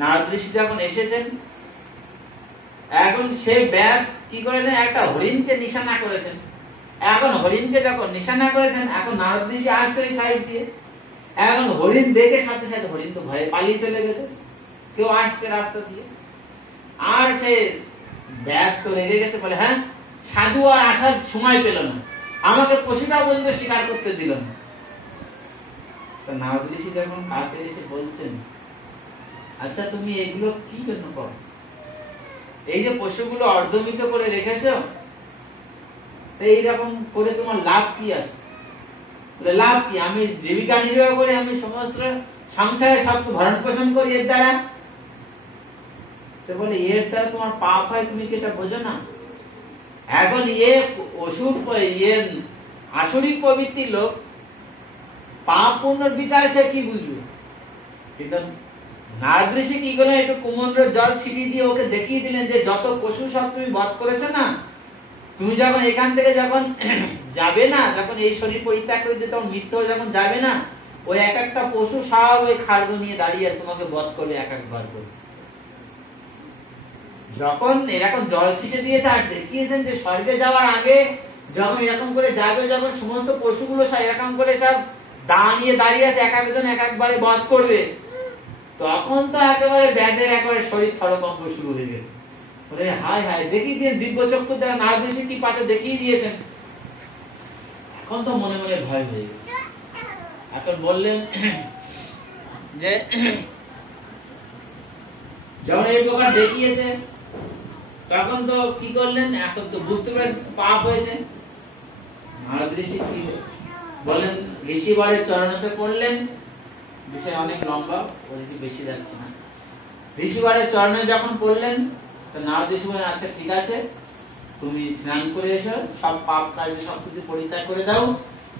নারদ ঋষি যখন এসেছেন, এখন সেই ব্যাগ কি করেছেন, একটা হরিণকে নিশানা করেছেন। এখন হরিণকে যখন নিশানা করেছেন, এখন নারদ ঋষি আসছে ওই সাইড দিয়ে, এখন হরিণ দেখে সাথে সাথে হরিণ তো ভয়ে পালিয়ে চলে গেছে, কেউ আসছে রাস্তা দিয়ে। আর সে ব্যাগ তো রেগে গেছে, বলে হ্যাঁ সাধু আর আসার সময় পেল না, আমাকে পশুটা পর্যন্ত স্বীকার করতে দিল না। তো নারদ ঋষি যখন কাছে এসে বলছেন, আচ্ছা তুমি এগুলো কি জন্য করো, এই যে পশুগুলো অর্ধমিত করে রেখেছ, এইরকম করে তোমার লাভ কি আছে? লাভ কি, আমি জীবিকা নির্বাহ করে আমি সমস্ত সংসারে সব ভরণ পোষণ করি এর দ্বারা। তো বলে এর দ্বারা তোমার পাপ হয়, তুমি কি এটা বোঝো না? এখন অসুর আসরিক প্রবৃত্তির লোক পাপ পুণ্যের বিচারে সে কি বুঝবে? কিন্তু নারদ ঋষি কি করলেন, একটু কুমন্ডর জল ছিটিয়ে দিয়ে ওকে দেখিয়ে দিলেন যে যত পশু সব তুমি বধ করেছো না, তুমি যখন এখান থেকে যখন যাবে না, যখন এই শরীর পরিত্যাগ করে তখন মৃত্যু হয়ে যখন যাবে না, ওই এক একটা পশু সব ওই খাড়গ নিয়ে দাঁড়িয়ে তোমাকে বধ করবে এক একবার করে। যখন এরকম জল ছিটে দিয়েছে আর দেখিয়েছেন যে স্বর্গে যাওয়ার আগে যখন এরকম করে যাবে, যখন সমস্ত পশুগুলো সব এরকম করে সব দাঁড়িয়ে দাঁড়িয়ে আছে, এক একজন এক একবারে বধ করবে, তখন তো একেবারে ব্যাধের একেবারে শরীর থরকম্প শুরু হয়ে গেছে। হায় হায়, দেখিয়ে দিয়ে দিব্য চক্ষু দ্বারা নারদ ঋষি কি পাতে দেখিয়ে দিয়েছেন। এখন তো মনে মনে ভয় হয়ে গেছে। এখন বললেন যে যখন এই প্রকার দেখিয়েছে, তখন তো কি করলেন, এখন তো বুঝতে পারেন পাপ হয়েছে। নারদ ঋষি কি বলেন, ঋষিবরের চরণেতে পড়লেন। বিষয় অনেক লম্বা, ওদিকে বেশি যাচ্ছে না। ঋষিবরের চরণে যখন পড়লেন, তো নারদ ঋষি বলেন আচ্ছা ঠিক আছে, তুমি স্নান করে এসো, সব পাপ কার্য সবকিছু পরিত্যাগ করে দাও,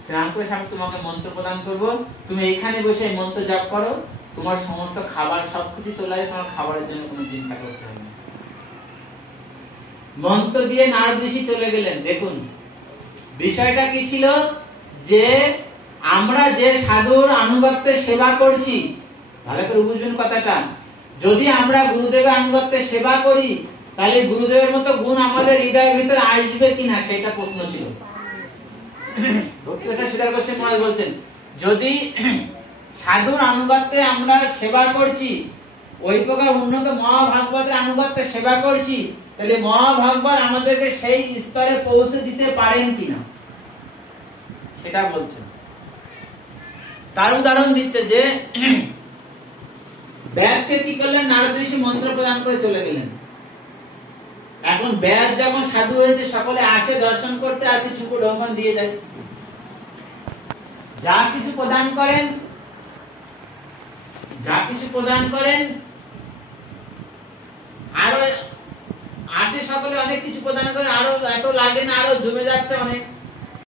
স্নান করে আমি তোমাকে মন্ত্র প্রদান করব, তুমি এখানে বসে এই মন্ত্র জপ করো, তোমার সমস্ত খাবার সবকিছু চলে আসবে, তোমার খাবারের জন্য কোনো চিন্তা করতে হবে না। মন্ত্র দিয়ে নারদ ঋষি চলে গেলেন। দেখুন বিষয়টা কি ছিল, যে আমরা যে সাধুর আনুগত্যের সেবা করছি, ভালো করে বুঝবেন কথাটা, যদি আমরা গুরুদেবের আনুগত্যের সেবা করি, তাহলে গুরুদেবের মতো গুণ আমাদের হৃদয়ের ভিতরে আসবে কিনা সেটা প্রশ্ন ছিল। বলছেন যদি সাধুর আনুগত্যে আমরা সেবা করছি, ওই প্রকার উন্নত মহাভাগবতের আনুগত্যে সেবা করছি, তাহলে মহাভাগবত আমাদেরকে সেই স্তরে পৌঁছে দিতে পারেন কিনা সেটা বলছেন। তার উদাহরণ দিচ্ছে যে ব্যাগকে কি করলেন, নারদ ঋষি মন্ত্র প্রদান করে চলে গেলেন। এখন ব্যাগ যখন সাধু হয়েছে, সকলে আসে দর্শন করতে, আর কিছু ঢঙ্গন দিয়ে যায়, যা কিছু প্রদান করেন আরো আসে, সকলে অনেক কিছু প্রদান করেন, আরো এত লাগে না, আরো জমে যাচ্ছে অনেক।